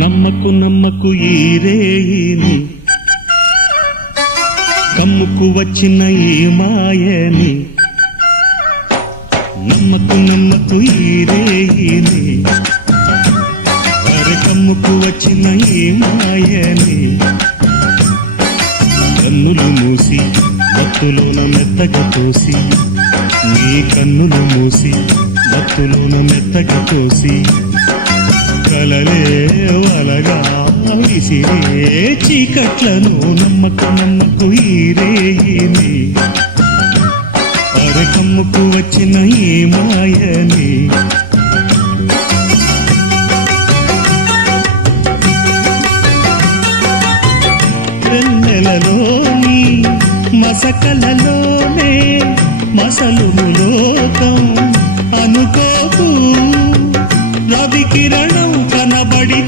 నమ్మకు నమ్మకు ఈ రేయిని, కమ్ముకు వచ్చిన ఈ మాయని. నమ్మకు నమ్మకు ఈ రేయిని, అరే కమ్ముకు వచ్చిన ఈ మాయని. కన్నులు మూసి మత్తులోన మెత్తగా తోసి, నీ కన్నులు మూసి మత్తులోన మెత్తగా తోసి, కలలే వలగా విసిరే చీకట్లను. నమ్మకు నమ్మకు ఈ రేయిని, అరే కమ్ముకు వచ్చిన ఈ మాయని. వెన్నెలలోని మసకలలోనే మసలుము లోకం అనుకోకు. రవి కిరణం కనబడి